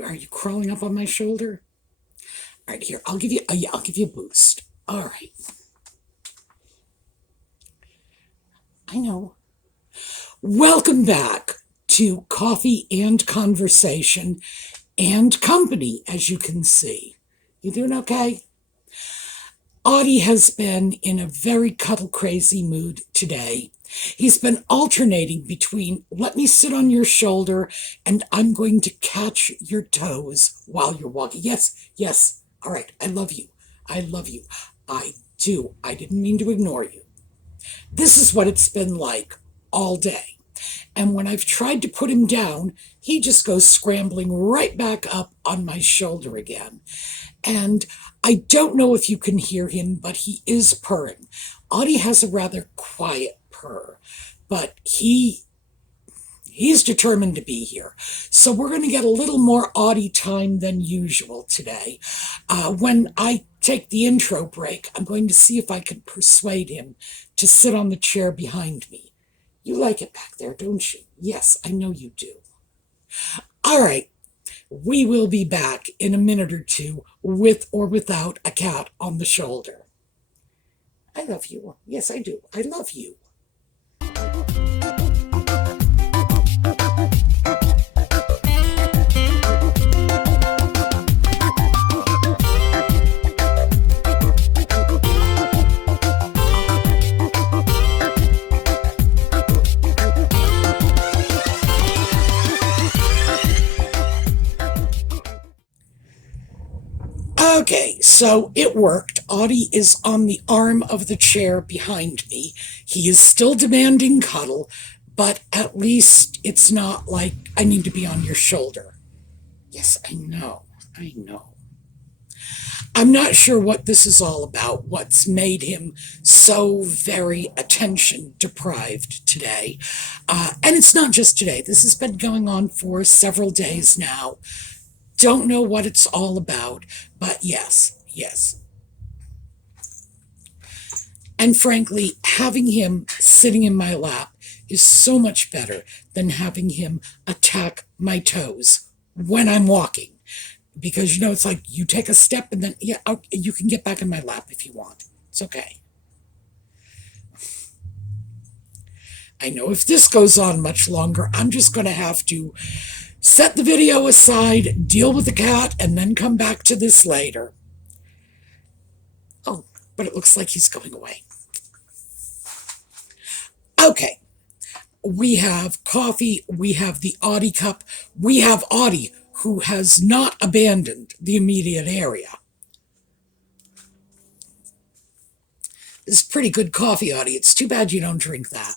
Are you crawling up on my shoulder? All right, here, I'll give you, yeah, I'll give you a boost. All right. I know. Welcome back to Coffee and Conversation and Company, as you can see. You doing okay? Audie has been in a very cuddle crazy mood today. He's been alternating between let me sit on your shoulder and I'm going to catch your toes while you're walking. Yes, yes. All right. I love you. I love you. I do. I didn't mean to ignore you. This is what it's been like all day. And when I've tried to put him down, he just goes scrambling right back up on my shoulder again. And I don't know if you can hear him, but he is purring. Audie has a rather quiet purr, but he's determined to be here. So we're going to get a little more Audie time than usual today. When I take the intro break, I'm going to see if I can persuade him to sit on the chair behind me. You like it back there, don't you? Yes, I know you do. All right. We will be back in a minute or two with or without a cat on the shoulder. I love you. Yes, I do. I love you. Okay, so it worked. Audie is on the arm of the chair behind me. He is still demanding cuddle, but at least it's not like I need to be on your shoulder. Yes, I know. I know. I'm not sure what this is all about, what's made him so very attention deprived today. And it's not just today. This has been going on for several days now. Don't know what it's all about, but yes, yes. And frankly, having him sitting in my lap is so much better than having him attack my toes when I'm walking. Because, it's like you take a step and then, yeah, you can get back in my lap if you want. It's okay. I know if this goes on much longer, I'm just going to have to set the video aside, deal with the cat, and then come back to this later. Oh, but it looks like he's going away. Okay. We have coffee. We have the Audie cup. We have Audie, who has not abandoned the immediate area. This is pretty good coffee, Audie. It's too bad you don't drink that.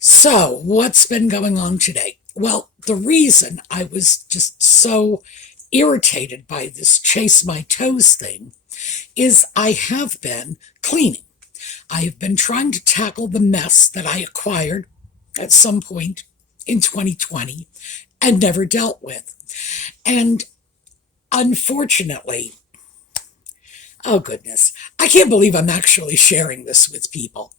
So, what's been going on today? Well, the reason I was just so irritated by this chase my toes thing is I have been cleaning. I have been trying to tackle the mess that I acquired at some point in 2020 and never dealt with. And unfortunately, oh goodness, I can't believe I'm actually sharing this with people.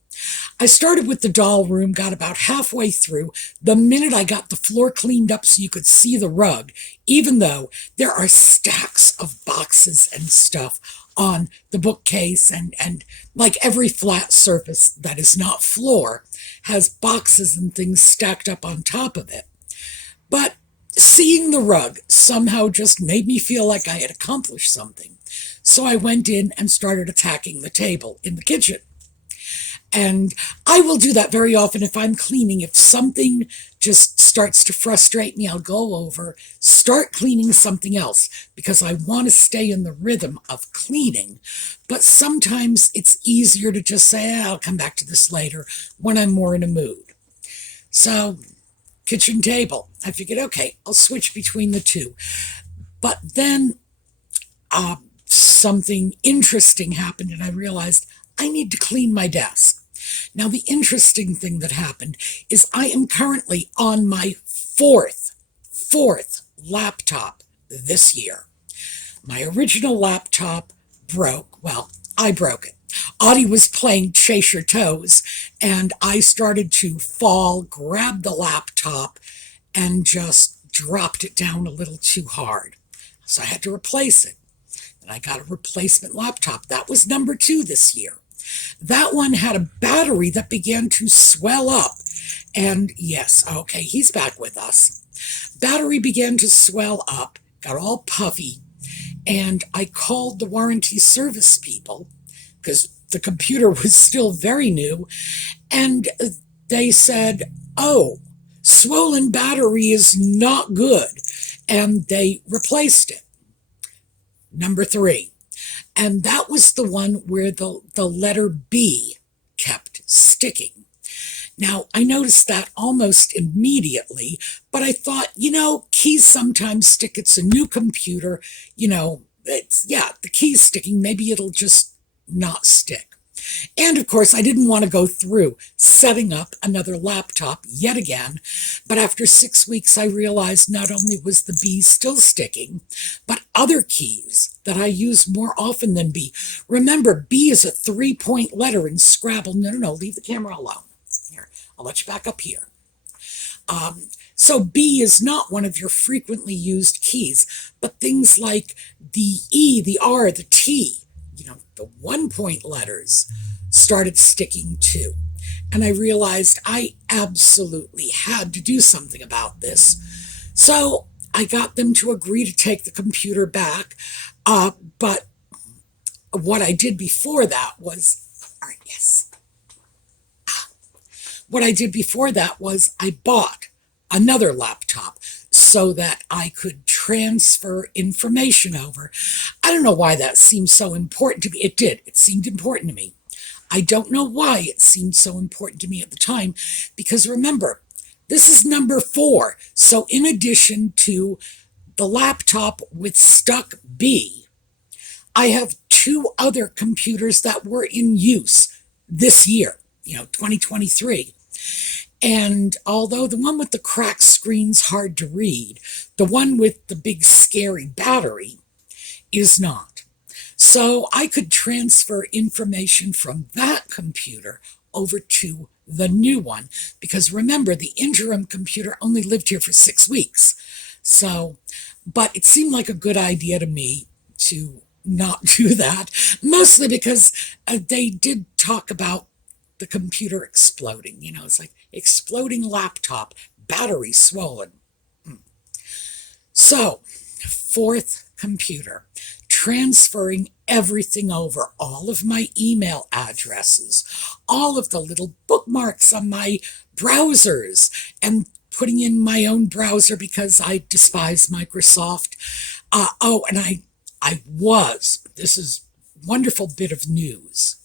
I started with the doll room, got about halfway through. The minute I got the floor cleaned up so you could see the rug, even though there are stacks of boxes and stuff on the bookcase and like every flat surface that is not floor has boxes and things stacked up on top of it. But seeing the rug somehow just made me feel like I had accomplished something. So I went in and started attacking the table in the kitchen. And I will do that very often if I'm cleaning. If something just starts to frustrate me, I'll go over, start cleaning something else because I want to stay in the rhythm of cleaning. But sometimes it's easier to just say, I'll come back to this later when I'm more in a mood. So, kitchen table. I figured, okay, I'll switch between the two. But then something interesting happened and I realized I need to clean my desk. Now, the interesting thing that happened is I am currently on my fourth laptop this year. My original laptop broke. Well, I broke it. Audie was playing Chase Your Toes, and I started to fall, grab the laptop, and just dropped it down a little too hard. So I had to replace it. And I got a replacement laptop. That was number 2 this year. That one had a battery that began to swell up. And yes, okay, he's back with us. Battery began to swell up, got all puffy, and I called the warranty service people because the computer was still very new, and they said, oh, swollen battery is not good, and they replaced it. Number 3. And that was the one where the letter B kept sticking. Now, I noticed that almost immediately, but I thought, keys sometimes stick. It's a new computer. The key's sticking. Maybe it'll just not stick. And of course, I didn't want to go through setting up another laptop yet again. But after 6 weeks, I realized not only was the B still sticking, but other keys that I use more often than B. Remember, B is a 3-point letter in Scrabble. No, leave the camera alone. Here, I'll let you back up here. So B is not one of your frequently used keys, but things like the E, the R, the T, the 1-point letters started sticking too. And I realized I absolutely had to do something about this. So I got them to agree to take the computer back. But what I did before that was, what I did before that was I bought another laptop so that I could transfer information over. I don't know why that seemed so important to me. It did. It seemed important to me. I don't know why it seemed so important to me at the time, because remember, this is number 4. So in addition to the laptop with stuck B, I have 2 other computers that were in use this year, 2023. And although the one with the cracked screen's hard to read, the one with the big scary battery is not. So I could transfer information from that computer over to the new one, because remember, the interim computer only lived here for 6 weeks. So, but it seemed like a good idea to me to not do that, mostly because they did talk about the computer exploding. It's like exploding laptop, battery swollen. So, 4th computer, transferring everything over, all of my email addresses, all of the little bookmarks on my browsers, and putting in my own browser because I despise Microsoft. And this is a wonderful bit of news.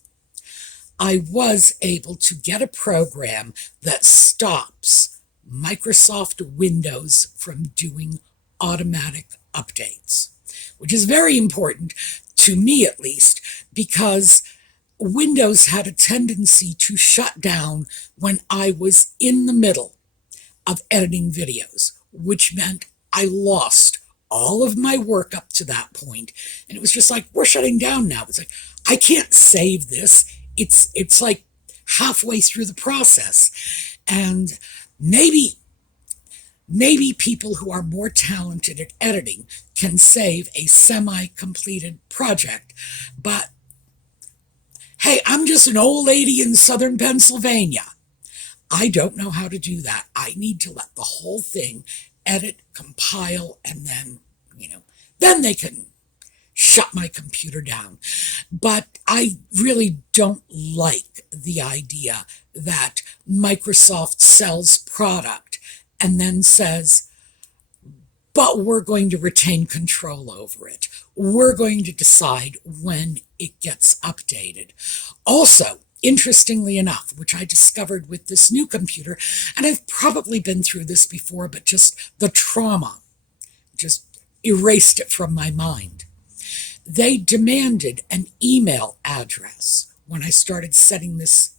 I was able to get a program that stops Microsoft Windows from doing automatic updates, which is very important to me, at least, because Windows had a tendency to shut down when I was in the middle of editing videos, which meant I lost all of my work up to that point. And it was just like, we're shutting down now. It's like, I can't save this. It's like halfway through the process. And maybe people who are more talented at editing can save a semi-completed project. But hey, I'm just an old lady in southern Pennsylvania. I don't know how to do that. I need to let the whole thing edit, compile, and then, then they can shut my computer down. But I really don't like the idea that Microsoft sells product and then says, but we're going to retain control over it. We're going to decide when it gets updated. Also, interestingly enough, which I discovered with this new computer, and I've probably been through this before, but just the trauma just erased it from my mind. They demanded an email address when I started setting this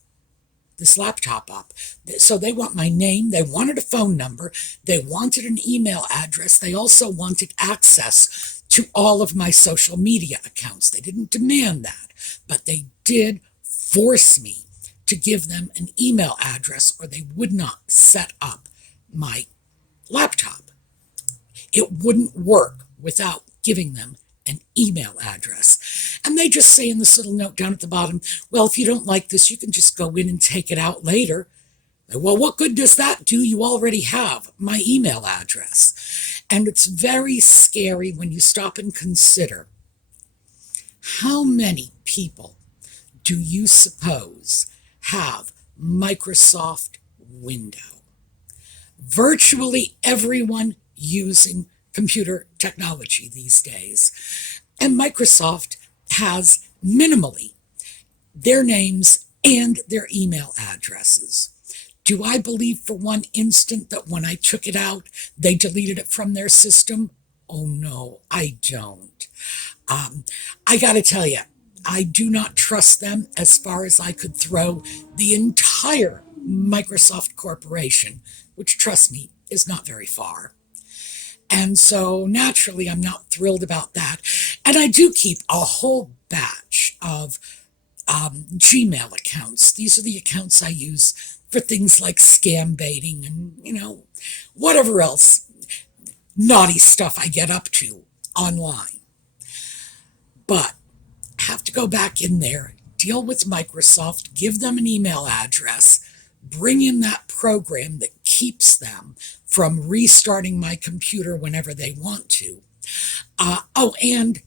laptop up. So they want my name, they wanted a phone number, they wanted an email address, they also wanted access to all of my social media accounts. They didn't demand that, but they did force me to give them an email address or they would not set up my laptop. it wouldn't work without giving them an email address. And they just say in this little note down at the bottom, well, if you don't like this, you can just go in and take it out later. Well, what good does that do? You already have my email address. And it's very scary when you stop and consider how many people do you suppose have Microsoft Windows? Virtually everyone using computer technology these days. And Microsoft has minimally their names and their email addresses. Do I believe for one instant that when I took it out, they deleted it from their system? Oh no, I don't. I gotta tell you, I do not trust them as far as I could throw the entire Microsoft Corporation, which, trust me, is not very far. And so naturally, I'm not thrilled about that. And I do keep a whole batch of Gmail accounts. These are the accounts I use for things like scam baiting and, whatever else naughty stuff I get up to online. But I have to go back in there, deal with Microsoft, give them an email address, bring in that program that keeps them from restarting my computer whenever they want to. And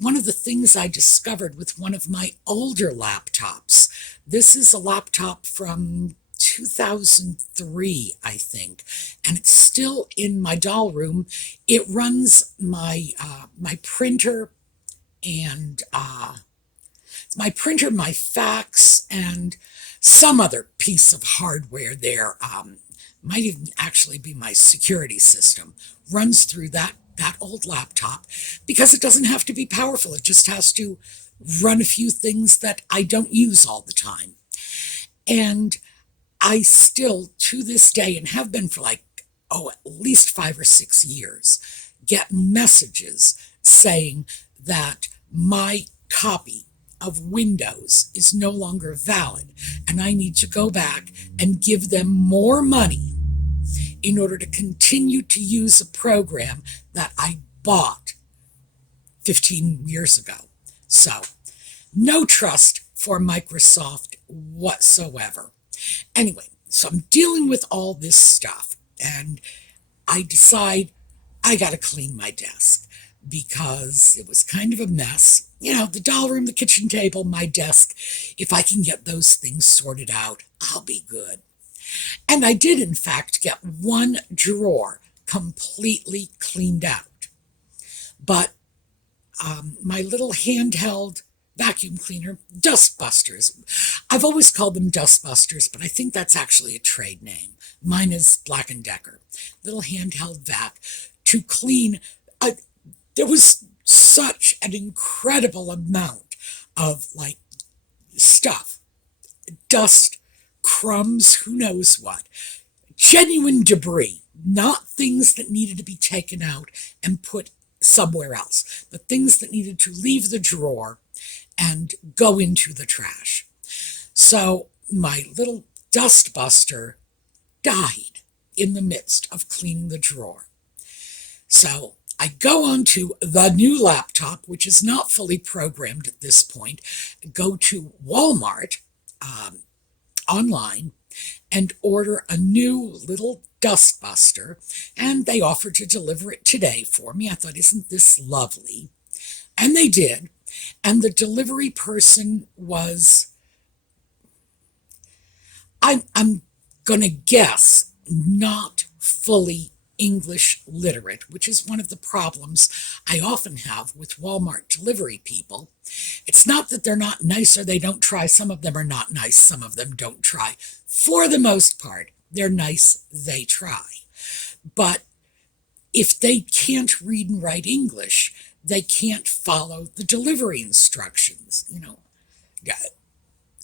one of the things I discovered with one of my older laptops, this is a laptop from 2003, I think, and it's still in my doll room. It runs my printer and my fax, and some other piece of hardware there. Might even actually be my security system. Runs through that old laptop because it doesn't have to be powerful. It just has to run a few things that I don't use all the time. And I still, to this day, and have been for at least 5 or 6 years, get messages saying that my copy of Windows is no longer valid, and I need to go back and give them more money in order to continue to use a program that I bought 15 years ago. So, no trust for Microsoft whatsoever. Anyway, so I'm dealing with all this stuff, and I decide I gotta clean my desk because it was kind of a mess. The doll room, the kitchen table, my desk. If I can get those things sorted out, I'll be good. And I did, in fact, get one drawer completely cleaned out. But my little handheld vacuum cleaner, Dustbusters. I've always called them Dustbusters, but I think that's actually a trade name. Mine is Black & Decker. Little handheld vac to clean. There was such an incredible amount of stuff, dust, crumbs, who knows what, genuine debris, not things that needed to be taken out and put somewhere else, but things that needed to leave the drawer and go into the trash. So my little dustbuster died in the midst of cleaning the drawer. So I go onto the new laptop, which is not fully programmed at this point, go to Walmart online and order a new little dustbuster, and they offered to deliver it today for me. I thought, isn't this lovely? And they did. And the delivery person was, I'm going to guess, not fully English literate, which is one of the problems I often have with Walmart delivery people. It's not that they're not nice or they don't try. Some of them are not nice. Some of them don't try. For the most part, they're nice. They try. But if they can't read and write English, they can't follow the delivery instructions.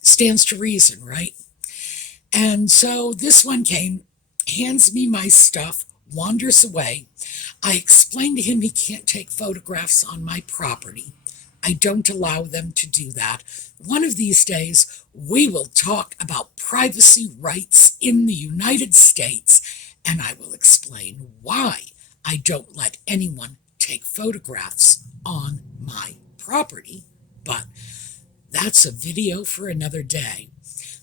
Stands to reason, right? And so this one came, hands me my stuff, wanders away. I explained to him he can't take photographs on my property. I don't allow them to do that. One of these days, we will talk about privacy rights in the United States, and I will explain why I don't let anyone take photographs on my property, but that's a video for another day.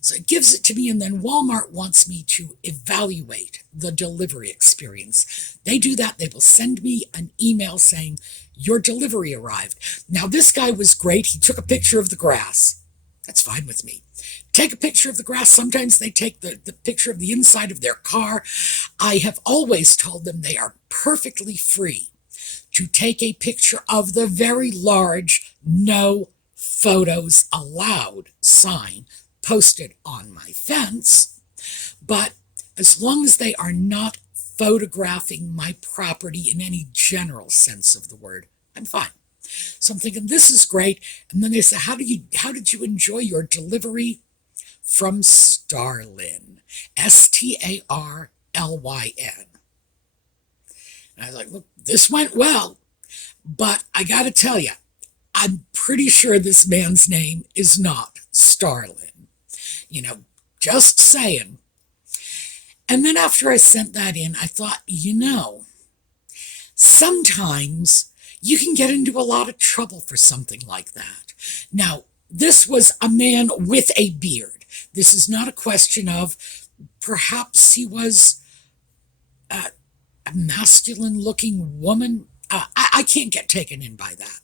So it gives it to me, and then Walmart wants me to evaluate the delivery experience. They do that. They will send me an email saying, your delivery arrived. Now, this guy was great. He took a picture of the grass. That's fine with me. Take a picture of the grass. Sometimes they take the picture of the inside of their car. I have always told them they are perfectly free to take a picture of the very large no photos allowed sign posted on my fence, but as long as they are not photographing my property in any general sense of the word, I'm fine. So I'm thinking, this is great. And then they say, how did you enjoy your delivery? From Starlyn, Starlyn. And I was like, look, this went well, but I got to tell you, I'm pretty sure this man's name is not Starlyn. Just saying. And then after I sent that in, I thought, sometimes you can get into a lot of trouble for something like that. Now, this was a man with a beard. This is not a question of perhaps he was a masculine-looking woman. I can't get taken in by that.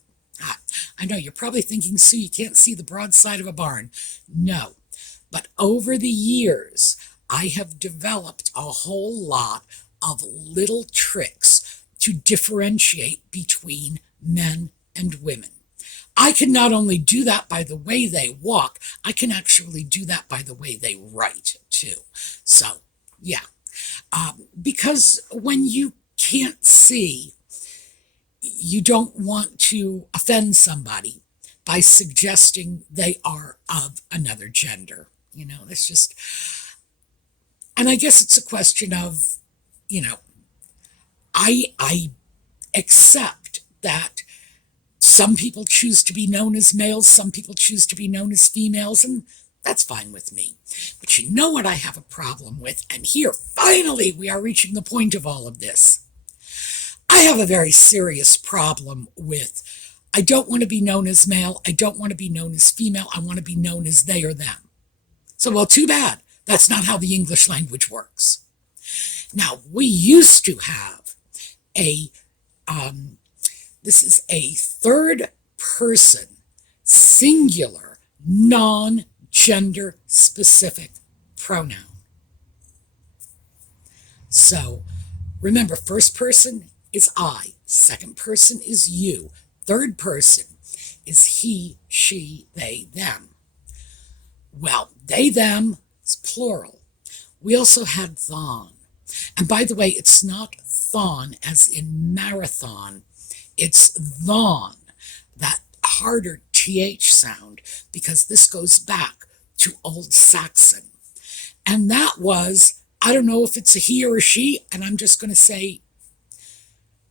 I know you're probably thinking, Sue, you can't see the broadside of a barn. No. But over the years, I have developed a whole lot of little tricks to differentiate between men and women. I can not only do that by the way they walk, I can actually do that by the way they write, too. So, yeah. Because when you can't see, you don't want to offend somebody by suggesting they are of another gender. It's just, and I guess it's a question of, I accept that some people choose to be known as males, some people choose to be known as females, and that's fine with me. But you know what I have a problem with? And here, finally, we are reaching the point of all of this. I have a very serious problem with, I don't want to be known as male, I don't want to be known as female, I want to be known as they or them. So, well, too bad. That's not how the English language works. Now, we used to have this is a third person, singular, non-gender specific pronoun. So, remember, first person is I, second person is you, third person is he, she, they, them. Well, they, them is plural. We also had thon. And by the way, it's not thon as in marathon. It's thon, that harder TH sound, because this goes back to Old Saxon. And that was, I don't know if it's a he or a she, and I'm just going to say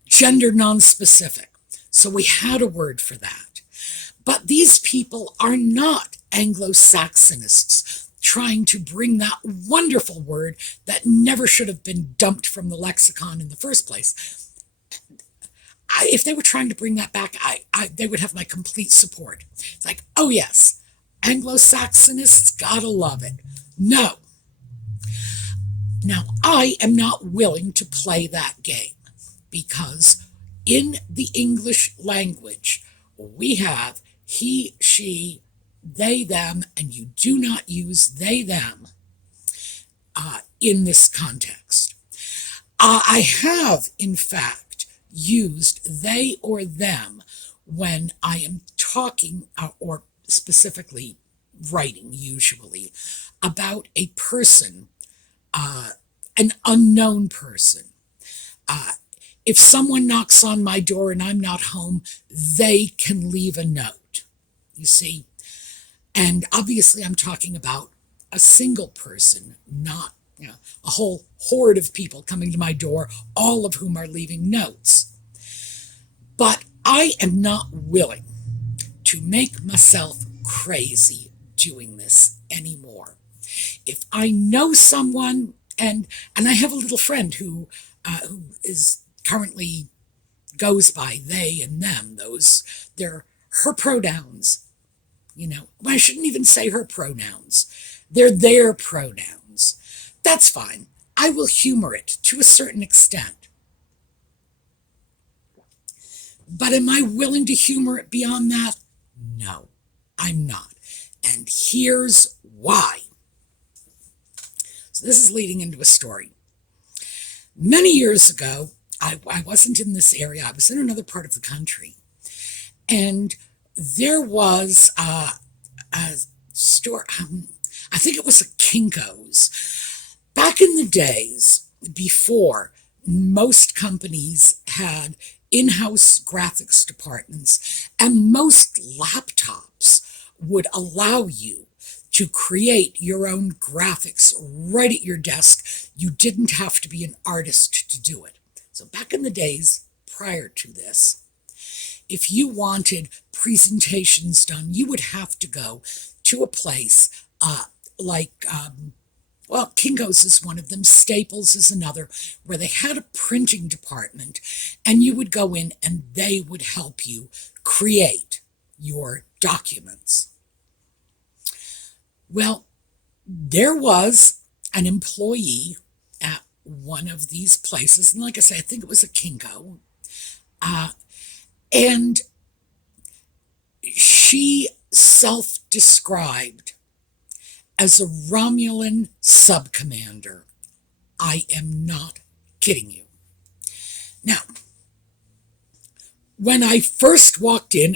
gender non-specific. So we had a word for that. But these people are not Anglo-Saxonists trying to bring that wonderful word that never should have been dumped from the lexicon in the first place. If they were trying to bring that back, they would have my complete support. It's like, oh yes, Anglo-Saxonists, gotta love it. No. Now, I am not willing to play that game because in the English language, we have he, she, they, them, and you do not use they, them in this context. I have, in fact, used they or them when I am talking, or specifically writing usually, about a person, an unknown person. If someone knocks on my door and I'm not home, they can leave a note, you see. And obviously I'm talking about a single person, not a whole horde of people coming to my door, all of whom are leaving notes. But I am not willing to make myself crazy doing this anymore. If I know someone, and I have a little friend who is currently goes by they and them. They're her pronouns. I shouldn't even say her pronouns. They're their pronouns. That's fine. I will humor it to a certain extent. But am I willing to humor it beyond that? No, I'm not. And here's why. So this is leading into a story. Many years ago, I wasn't in this area. I was in another part of the country. And there was a store, I think it was a Kinko's. Back in the days, before most companies had in-house graphics departments, and most laptops would allow you to create your own graphics right at your desk. You didn't have to be an artist to do it. So back in the days prior to this, if you wanted presentations done, you would have to go to a place Kinko's is one of them, Staples is another, where they had a printing department, and you would go in and they would help you create your documents. Well, there was an employee at one of these places, and like I say, I think it was a Kinko, and she self-described as a Romulan sub-commander. I am not kidding you. Now, when I first walked in,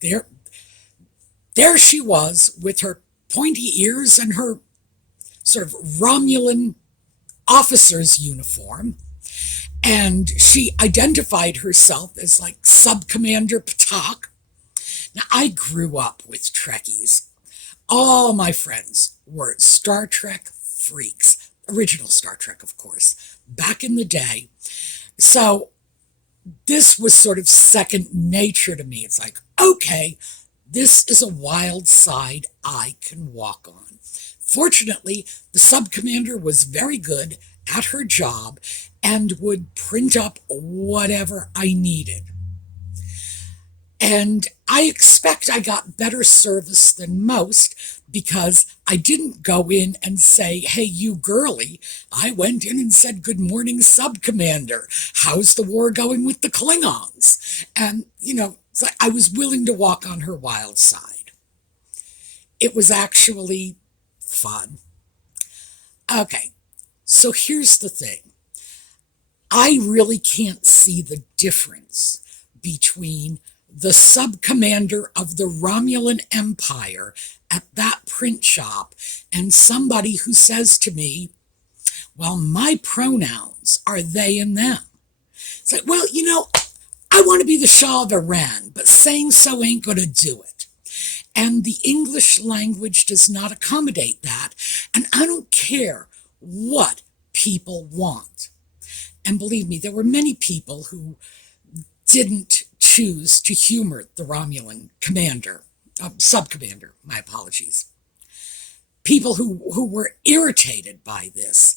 there she was with her pointy ears and her sort of Romulan officer's uniform, and she identified herself as like Sub-Commander Patak. Now, I grew up with Trekkies. All my friends were Star Trek freaks. Original Star Trek, of course, back in the day. So this was sort of second nature to me. It's like, okay, this is a wild side I can walk on. Fortunately, the sub-commander was very good at her job and would print up whatever I needed. And I expect I got better service than most because I didn't go in and say, hey, you girly. I went in and said, good morning, sub-commander. How's the war going with the Klingons? And, it's like I was willing to walk on her wild side. It was actually fun. Okay, so here's the thing. I really can't see the difference between the sub-commander of the Romulan Empire at that print shop and somebody who says to me, well, my pronouns are they and them. It's like, well, I want to be the Shah of Iran, but saying so ain't going to do it. And the English language does not accommodate that, and I don't care what people want. And believe me, there were many people who didn't choose to humor the Romulan sub-commander, my apologies. People who were irritated by this.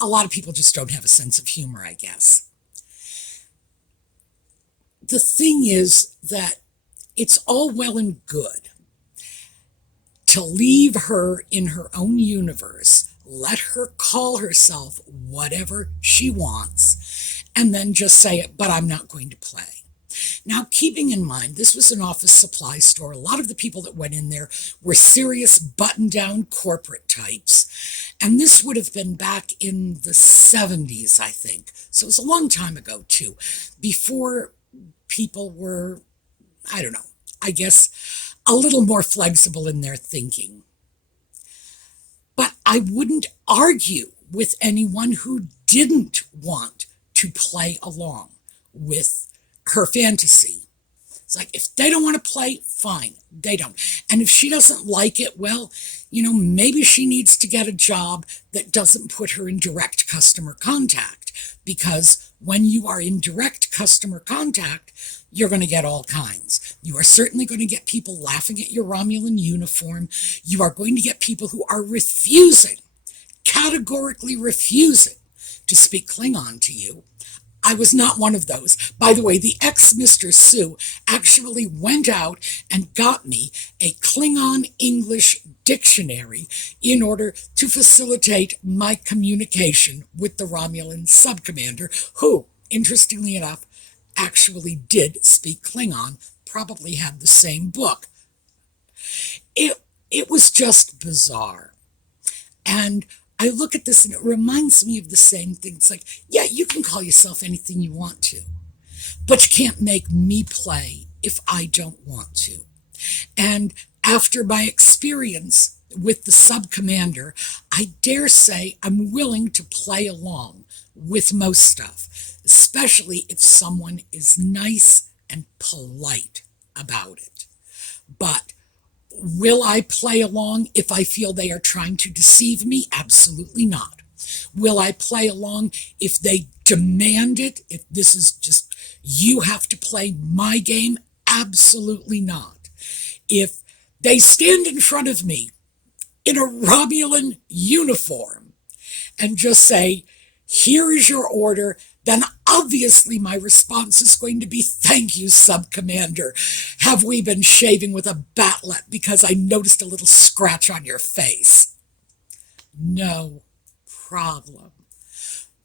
A lot of people just don't have a sense of humor, I guess. The thing is that it's all well and good to leave her in her own universe, let her call herself whatever she wants, and then just say, but I'm not going to play. Now, keeping in mind, this was an office supply store. A lot of the people that went in there were serious button-down corporate types. And this would have been back in the 70s, I think. So it was a long time ago, too, before people were, I don't know, I guess a little more flexible in their thinking. But I wouldn't argue with anyone who didn't want to play along with her fantasy. It's like, if they don't want to play, fine, they don't. And if she doesn't like it, well, maybe she needs to get a job that doesn't put her in direct customer contact, because when you are in direct customer contact, you're going to get all kinds. You are certainly going to get people laughing at your Romulan uniform. You are going to get people who are categorically refusing to speak Klingon to you. I was not one of those. By the way, the ex-Mr. Sue actually went out and got me a Klingon English dictionary in order to facilitate my communication with the Romulan subcommander, who, interestingly enough, actually did speak Klingon, probably had the same book. It was just bizarre. And I look at this and it reminds me of the same thing. It's like, yeah, you can call yourself anything you want to, but you can't make me play if I don't want to. And after my experience with the sub-commander, I dare say I'm willing to play along with most stuff, especially if someone is nice and polite about it. But will I play along if I feel they are trying to deceive me? Absolutely not. Will I play along if they demand it? If this is just, you have to play my game? Absolutely not. If they stand in front of me in a Romulan uniform and just say, here is your order, then obviously my response is going to be, thank you, Sub-Commander. Have we been shaving with a batlet because I noticed a little scratch on your face? No problem.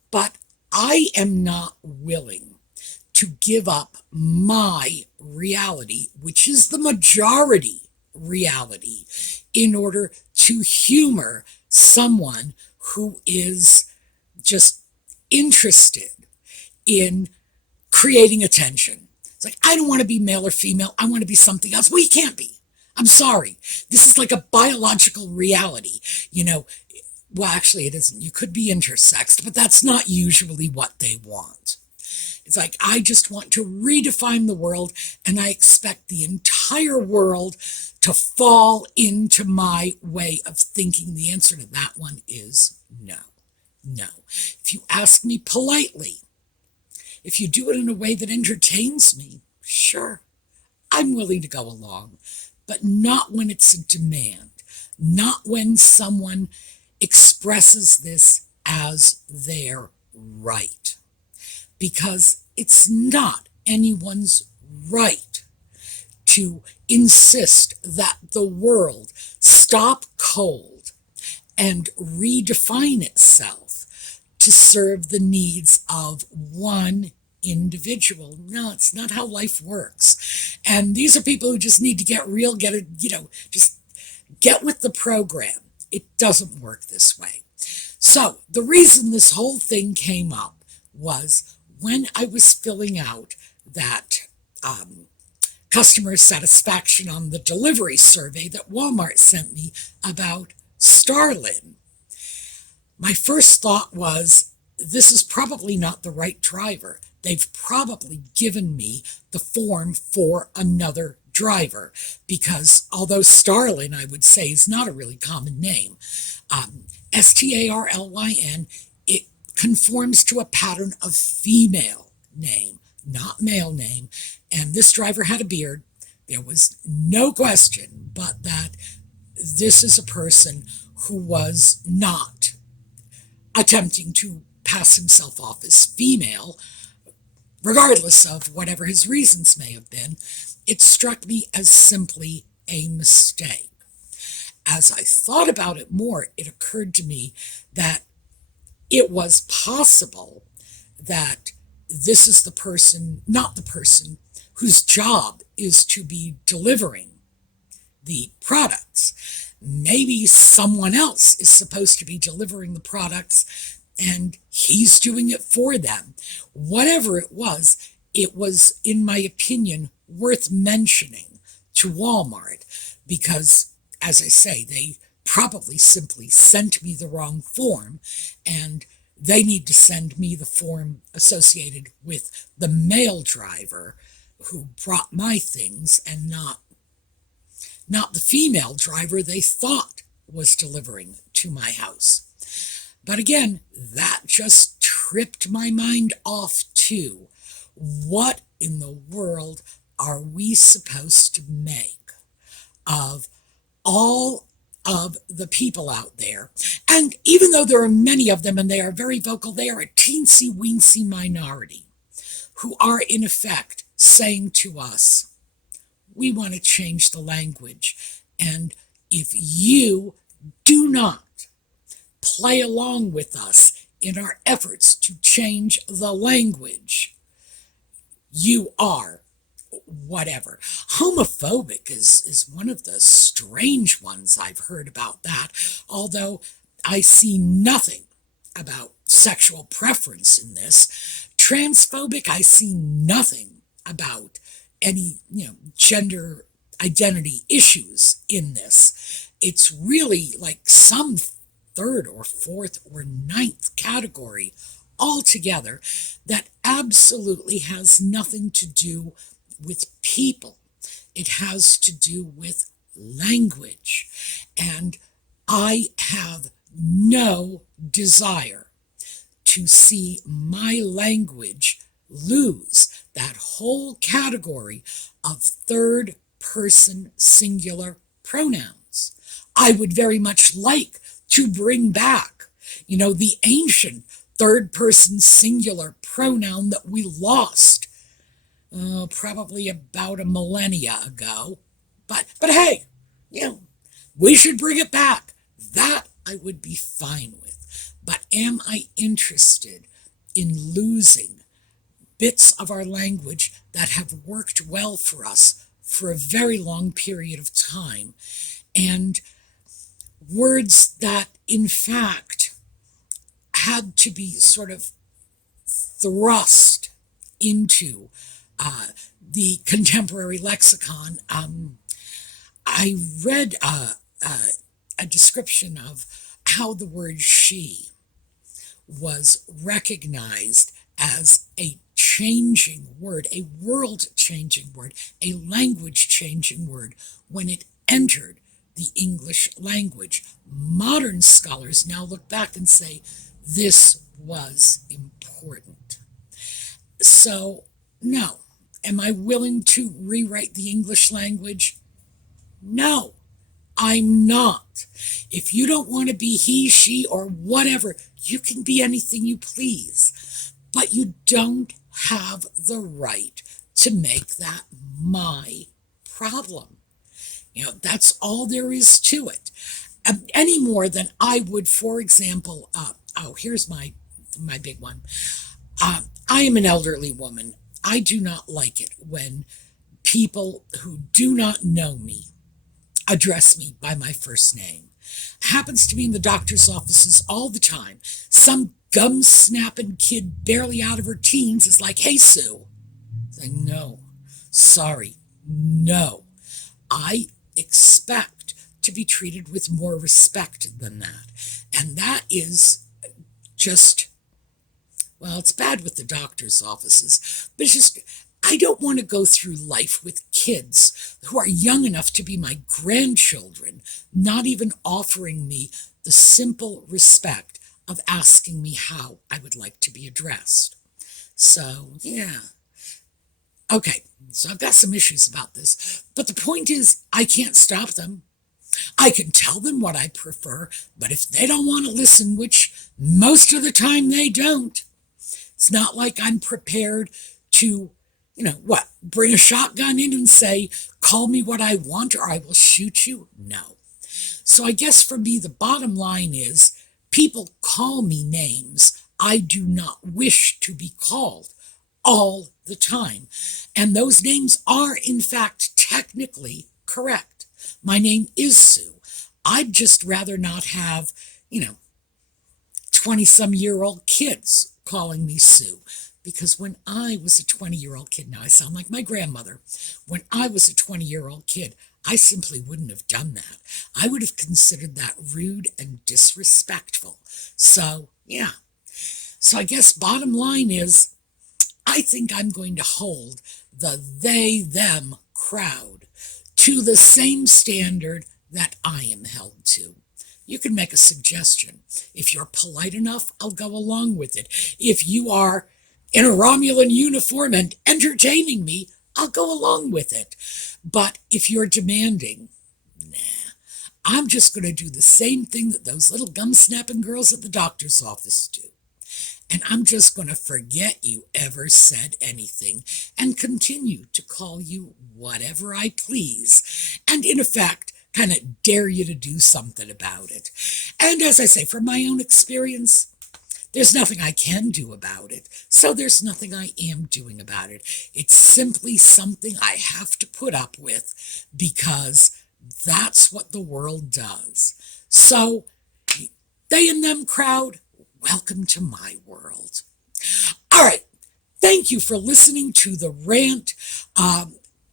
But I am not willing to give up my reality, which is the majority reality, in order to humor someone who is just interested in creating attention. It's like, I don't want to be male or female. I want to be something else. Well, you can't be. I'm sorry. This is like a biological reality. Well, actually, it isn't. You could be intersexed, but that's not usually what they want. It's like, I just want to redefine the world, and I expect the entire world to fall into my way of thinking. The answer to that one is no. No. If you ask me politely, if you do it in a way that entertains me, sure, I'm willing to go along, but not when it's a demand, not when someone expresses this as their right, because it's not anyone's right to insist that the world stop cold and redefine itself to serve the needs of one individual. No, it's not how life works. And these are people who just need to get real, just get with the program. It doesn't work this way. So the reason this whole thing came up was when I was filling out that customer satisfaction on the delivery survey that Walmart sent me about Starlin. My first thought was, this is probably not the right driver. They've probably given me the form for another driver, because although Starlin, I would say, is not a really common name, Starlyn, it conforms to a pattern of female name, not male name, and this driver had a beard. There was no question but that this is a person who was not attempting to pass himself off as female, regardless of whatever his reasons may have been. It struck me as simply a mistake. As I thought about it more, it occurred to me that it was possible that this is the person, not the person, whose job is to be delivering the products. Maybe someone else is supposed to be delivering the products and he's doing it for them. Whatever it was, in my opinion, worth mentioning to Walmart, because, as I say, they probably simply sent me the wrong form, and they need to send me the form associated with the male driver who brought my things, and not the female driver they thought was delivering to my house. But again, that just tripped my mind off too. What in the world are we supposed to make of all of the people out there. And even though there are many of them and they are very vocal, they are a teensy-weensy minority who are in effect saying to us, we want to change the language. And if you do not play along with us in our efforts to change the language, you are whatever. Homophobic is one of the strange ones I've heard about that, although I see nothing about sexual preference in this. Transphobic, I see nothing about any, gender identity issues in this. It's really like some third or fourth or ninth category altogether that absolutely has nothing to do with people. It has to do with language. And I have no desire to see my language lose that whole category of third person singular pronouns. I would very much like to bring back, the ancient third person singular pronoun that we lost probably about a millennia ago. But hey, we should bring it back. That I would be fine with. But am I interested in losing bits of our language that have worked well for us for a very long period of time, and words that in fact had to be sort of thrust into the contemporary lexicon? I read a description of how the word she was recognized as a changing word, a world-changing word, a language-changing word when it entered the English language. Modern scholars now look back and say, this was important. So, no. Am I willing to rewrite the English language? No, I'm not. If you don't want to be he, she, or whatever, you can be anything you please. But you don't have the right to make that my problem. That's all there is to it. Any more than I would, for example, here's my big one. I am an elderly woman. I do not like it when people who do not know me address me by my first name. It happens to me in the doctor's offices all the time. Some gum-snapping kid barely out of her teens is like, hey, Sue. It's like, no, sorry, no. I expect to be treated with more respect than that. And that is just, well, it's bad with the doctor's offices, but it's just, I don't want to go through life with kids who are young enough to be my grandchildren, not even offering me the simple respect of asking me how I would like to be addressed. So, yeah. Okay, so I've got some issues about this, but the point is I can't stop them. I can tell them what I prefer, but if they don't want to listen, which most of the time they don't, it's not like I'm prepared to, bring a shotgun in and say, call me what I want or I will shoot you. No. So I guess for me, the bottom line is people call me names I do not wish to be called all the time. And those names are, in fact, technically correct. My name is Sue. I'd just rather not have, 20-some-year-old kids calling me Sue. Because when I was a 20-year-old kid, now I sound like my grandmother, when I was a 20-year-old kid, I simply wouldn't have done that. I would have considered that rude and disrespectful. So, yeah. So I guess bottom line is, I think I'm going to hold the they, them crowd to the same standard that I am held to. You can make a suggestion. If you're polite enough, I'll go along with it. If you are in a Romulan uniform and entertaining me, I'll go along with it. But if you're demanding, nah, I'm just going to do the same thing that those little gum-snapping girls at the doctor's office do. And I'm just going to forget you ever said anything and continue to call you whatever I please. And in effect, kind of dare you to do something about it. And as I say, from my own experience, there's nothing I can do about it. So there's nothing I am doing about it. It's simply something I have to put up with because that's what the world does. So they and them crowd, welcome to my world. All right. Thank you for listening to the rant.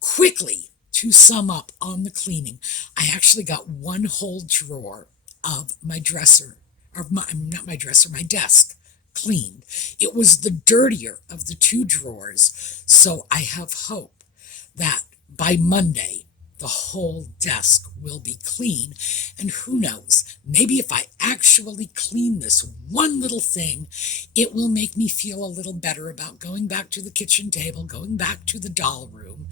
Quickly, to sum up on the cleaning, I actually got one whole drawer of my dresser, or not my dresser, my desk cleaned. It was the dirtier of the two drawers, so I have hope that by Monday, the whole desk will be clean. And who knows, maybe if I actually clean this one little thing, it will make me feel a little better about going back to the kitchen table, going back to the doll room.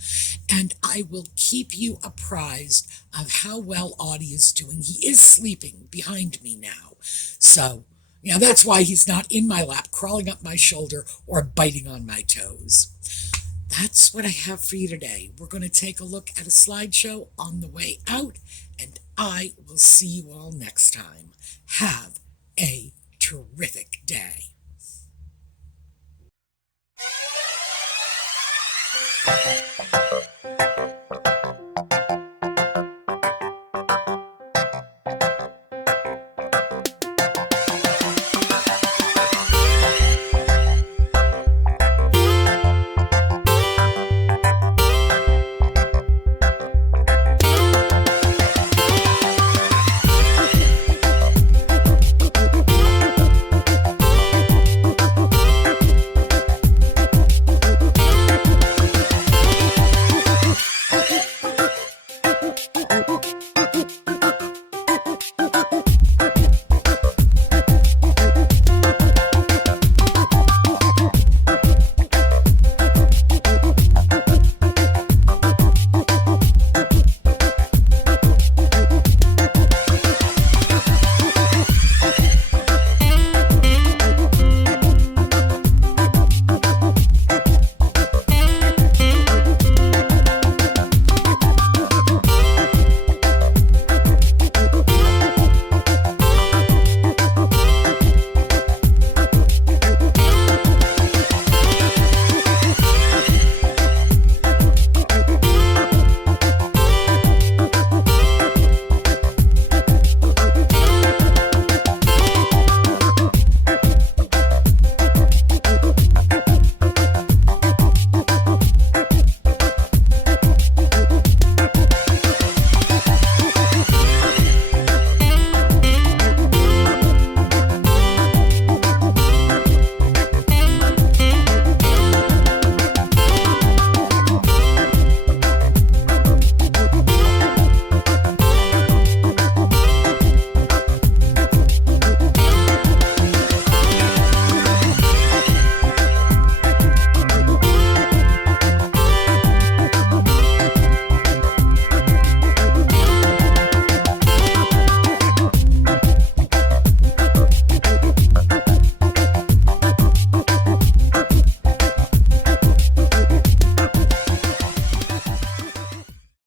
And I will keep you apprised of how well Audie is doing. He is sleeping behind me now. So, yeah, that's why he's not in my lap, crawling up my shoulder or biting on my toes. That's what I have for you today. We're going to take a look at a slideshow on the way out, and I will see you all next time. Have a terrific day.